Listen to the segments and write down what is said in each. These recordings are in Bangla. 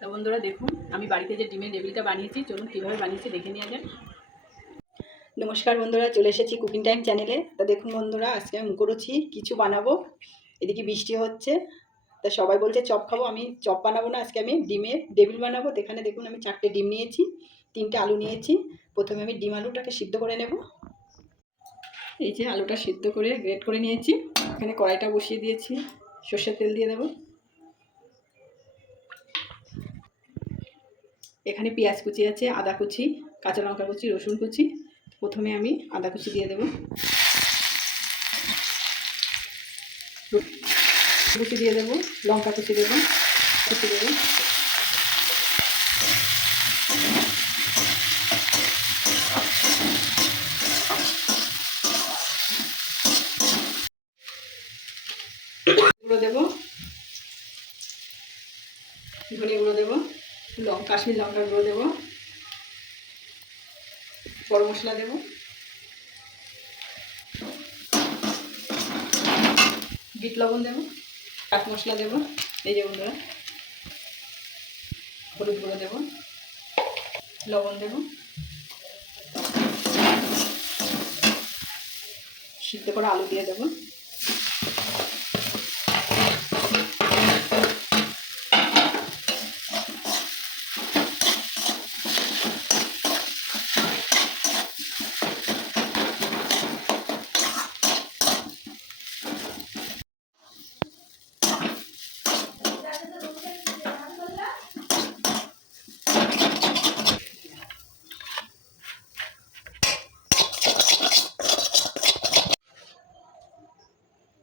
তো বন্ধুরা দেখুন আমি বাড়িতে যে ডিমের টেবিলটা বানিয়েছি, চলুন কীভাবে বানিয়েছি দেখে নেওয়া যায়। নমস্কার বন্ধুরা, চলে এসেছি কুকিং টাইম চ্যানেলে। তা দেখুন বন্ধুরা, আজকে আমি মুখরোচি কিছু বানাবো। এদিকে বৃষ্টি হচ্ছে, তা সবাই বলছে চপ খাবো। আমি চপ বানাবো না, আজকে আমি ডিমের টেবিল বানাবো। তো এখানে দেখুন আমি 4টে ডিম নিয়েছি, 3টে আলু নিয়েছি। প্রথমে আমি ডিম আলুটাকে সিদ্ধ করে নেব। এই যে আলুটা সিদ্ধ করে গ্রেট করে নিয়েছি। এখানে কড়াইটা বসিয়ে দিয়েছি, সর্ষের তেল দিয়ে দেবো। এখানে পেঁয়াজ কুচি আছে, আদা কুচি, কাঁচা লঙ্কা কুচি, রসুন কুচি। প্রথমে আমি আদা কুচি দিয়ে দেবো, কুচি দিয়ে দেবো, লঙ্কা কুচি দেবো, কুচি দেবো। গুঁড়ো দেবো, ধনে গুঁড়ো দেবো, কাশ্মীর লঙ্কার গুঁড়ো দেবো, গরম মশলা দেবো, বিট লবণ দেবো, কাঠ মশলা দেবো, এই যে বন্ধুরা, হলুদ গুঁড়ো দেবো, লবণ দেবো, সিদ্ধ করে আলু দিয়ে দেবো।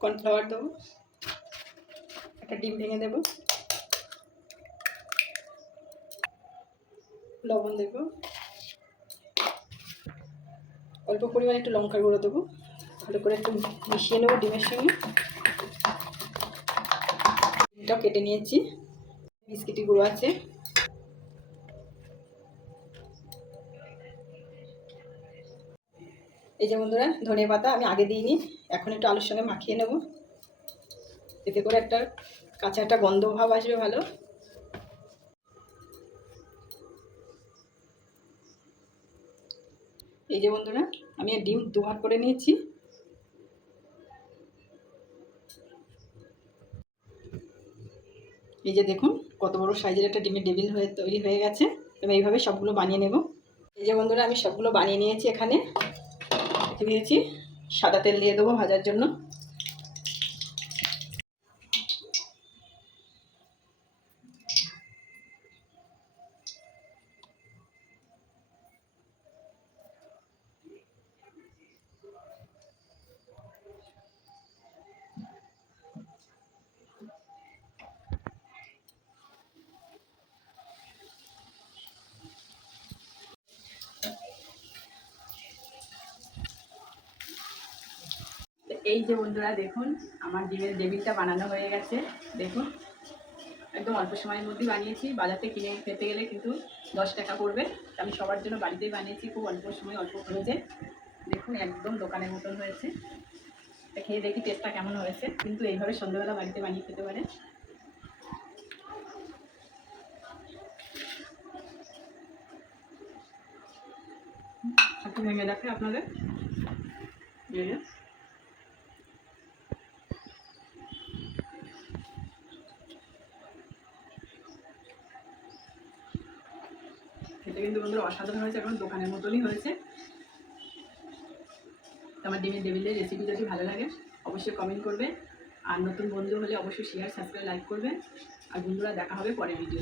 কর্নফ্লাওয়ার দেবো, একটা ডিম ভেঙে দেবো, লবণ দেবো, অল্প পরিমাণে একটু লঙ্কার গুঁড়ো দেবো। ভালো করে একটু মিশিয়ে নেবো ডিমের সঙ্গে। ডিমটাও কেটে নিয়েছি, বিস্কিটি গুঁড়ো আছে। এই যে বন্ধুরা, ধনে পাতা আমি আগে দিইনি, এখন একটু আলুর সঙ্গে মাখিয়ে নেব। এতে করে একটা কাঁচা একটা গন্ধ ভাব আসবে ভালো। এই যে বন্ধুরা, আমি ডিম দুভাগ করে নিয়েছি। এই যে দেখুন কত বড় সাইজের একটা ডিমের টেবিল তৈরি হয়ে গেছে। আমি এইভাবে সবগুলো বানিয়ে নেব। এই যে বন্ধুরা, আমি সবগুলো বানিয়ে নিয়েছি। এখানে দিয়েছি সাদা তেল দিয়ে দেবো ভাজার জন্য। এই যে বন্ধুরা দেখুন, আমার ডিমের টেবিলটা বানানো হয়ে গেছে। দেখুন একদম অল্প সময়ের মধ্যেই বানিয়েছি। বাজারতে কিনে খেতে গেলে কিন্তু 10 টাকা পড়বে। আমি সবার জন্য বাড়িতেই বানিয়েছি, খুব অল্প সময় অল্প খরচে। দেখুন একদম দোকানের মতন হয়েছে। খেয়ে দেখি টেস্টটা কেমন হয়েছে। কিন্তু এইভাবে সন্ধ্যাবেলা বাড়িতে বানিয়ে খেতে পারে। একটু ভেঙে দেখে আপনাদের। খেতে কিন্তু বন্ধুরা অসাধারণ হয়েছে, এখন দোকানের মতনই হয়েছে। আমার ডিমের টেবিলের রেসিপি যদি ভালো লাগে অবশ্যই কমেন্ট করবে। আর নতুন বন্ধু হলে অবশ্যই শেয়ার, সাবস্ক্রাইব, লাইক করবে। আর বন্ধুরা দেখা হবে পরের ভিডিও।